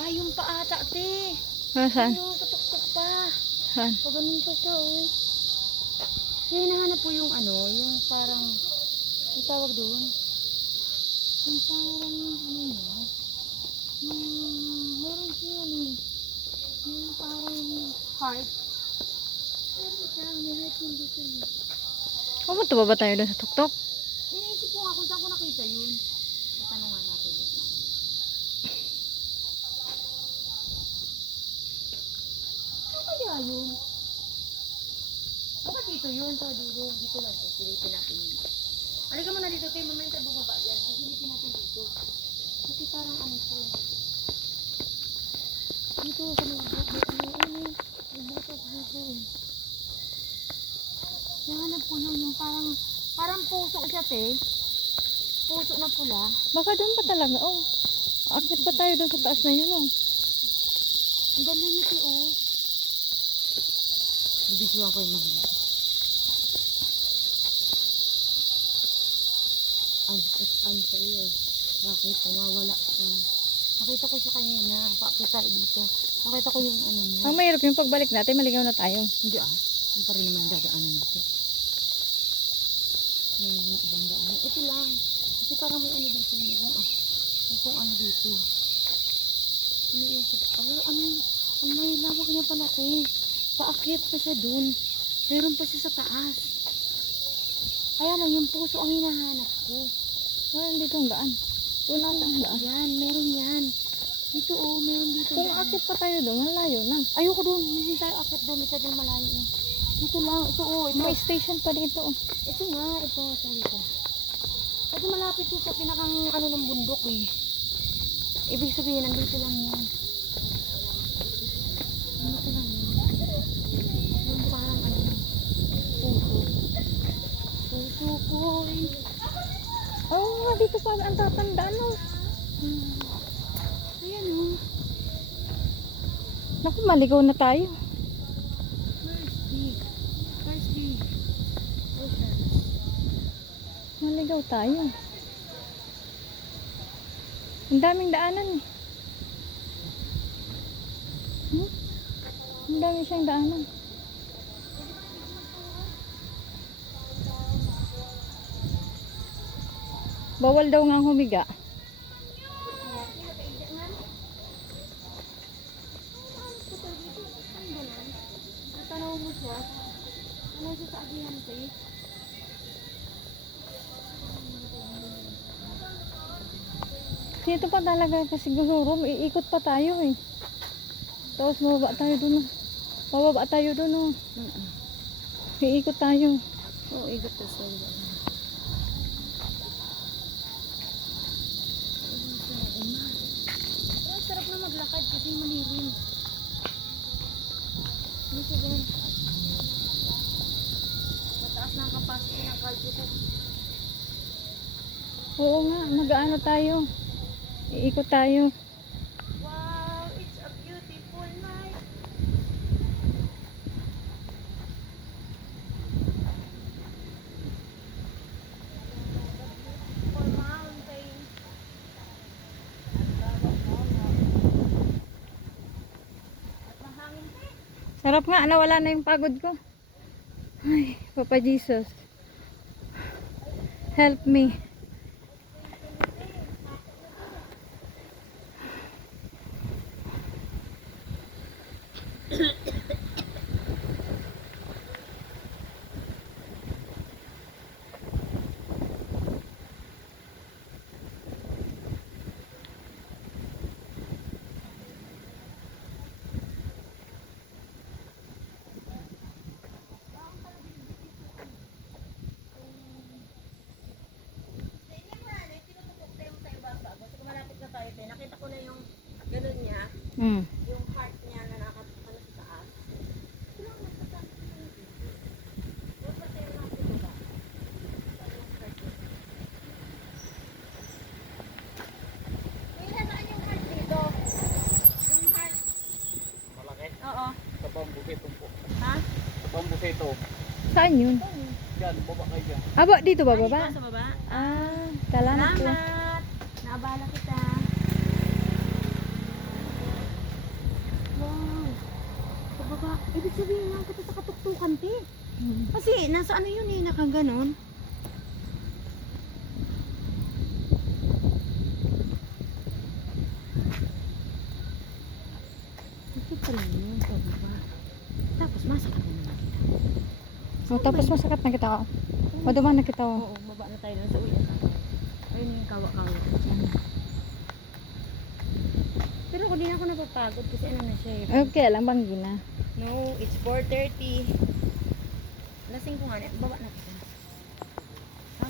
Ay, yung pa ata, te. Saan? Ano, katuktok pa. Saan? Paganon pa siya, oh. Kaya hinahanap po yung ano, yung parang, yung tawag doon. Yung parang, ano niya. Meron siya ano. Yung parang heart. Meron siya, may heart yung dito. Pumunta ba tayo doon sa tuktok? Iniisip ko nga kung saan ko nakita yun. Tatanungan natin dito. Ano kaya yun? Baka dito yun, sa dulo. Dito lang ito. Silipin natin yun. Halika mo na dito, tayo. Mamaya tayo bumaba yan. Silipin natin dito. Kasi parang ano siya. Dito, sa mga butas dito. Nahanap ko yun, yung parang puso siya, te. Puso na pula. Baka doon pa talaga. Oh. Akit pa tayo doon sa taas na yun. Oh. Ang ganda niya, te, oh. Bibisuhan ko yung mga. Ano sa iyo? Bakit? Nawawala ka. Nakita ko siya kanina. Paakit tayo dito. Nakita ko yung ano niya. Ang mahirap yung pagbalik natin, maligaw na tayo. Hindi ah. Yung pa rin naman dadaanan natin. Yan yung ibang daanan. Ito lang. Kasi parang may ano dito. Kung ano dito. Iniisip. Ang may lawak niya pala, te. Paakyat pa siya dun. Meron pa siya sa taas. Kaya lang yung puso ang hinahanap ko. Dito ang daan. Doon ata ang daan. Yan, meron yan. Dito oh, meron dito. Kung akit pa tayo doon, malayo na. Ayoko doon, hindi tayo akit doon, masyadong malayo. Dito lang, ito oh, ito. May station pa dito. Oh. Ito nga, ito, sorry ko. Ito malapit to sa pinakang ano ng bundok eh. Ibig sabihin, nandito lang yan. Nandito lang yan. Yung parang ano, puso. Puso ko eh. Oo nga, dito pa ang tatandaan. Oh. Ayan oh. Naku, maligaw na tayo. First day. Oceans. Maligaw tayo. Ang daming daanan eh. Ang dami siyang daanan. Bawal daw nga humiga. Tanaw mo siya. Ano siya sa agihan ko eh. Dito pa talaga kasi siguro iikot pa tayo eh. Tapos mababa tayo dun. Mababa tayo dun. Iikot tayo. Oo, ikot ka sa iba. Ang sarap na maglakad kasi malilim. Dito din. Mataas na ang capacity ng cardio ko. Oo nga, mag-ano tayo. Iikot tayo. Wow, it's a beautiful night. For mountain. At mahangin pa. Sarap nga, nawala na yung pagod ko. Ay, Papa Jesus. Help me. Nakita ko na yung ganun niya, yung heart niya na nakatano sa taas. Kaya saan yung heart dito? Yung heart. Malaki? Oo. Sa bambusito po. Ha? Sa bambusito. Saan yun? Yan, baba kayo dyan. Aba, dito ba Dito baba? sa baba. Salamat po. Salamat. Naabala kita. Ibig sabihin lang kita sa katuktukan, te. Hmm. Kasi nasa ano yun eh, nakaganon. Ito pala yun, pababa. Tapos masakat na naman kita. Tapos masakat na kita ko. O dumaan na kita ko. Oo, baba na tayo doon sa uyan. Ayun yung kawa-kawa. Pero ako din ako napapagod kasi ano na siya eh. Okay lang bang gina. No, it's 4:30. Lasing ko nga, baba na kita.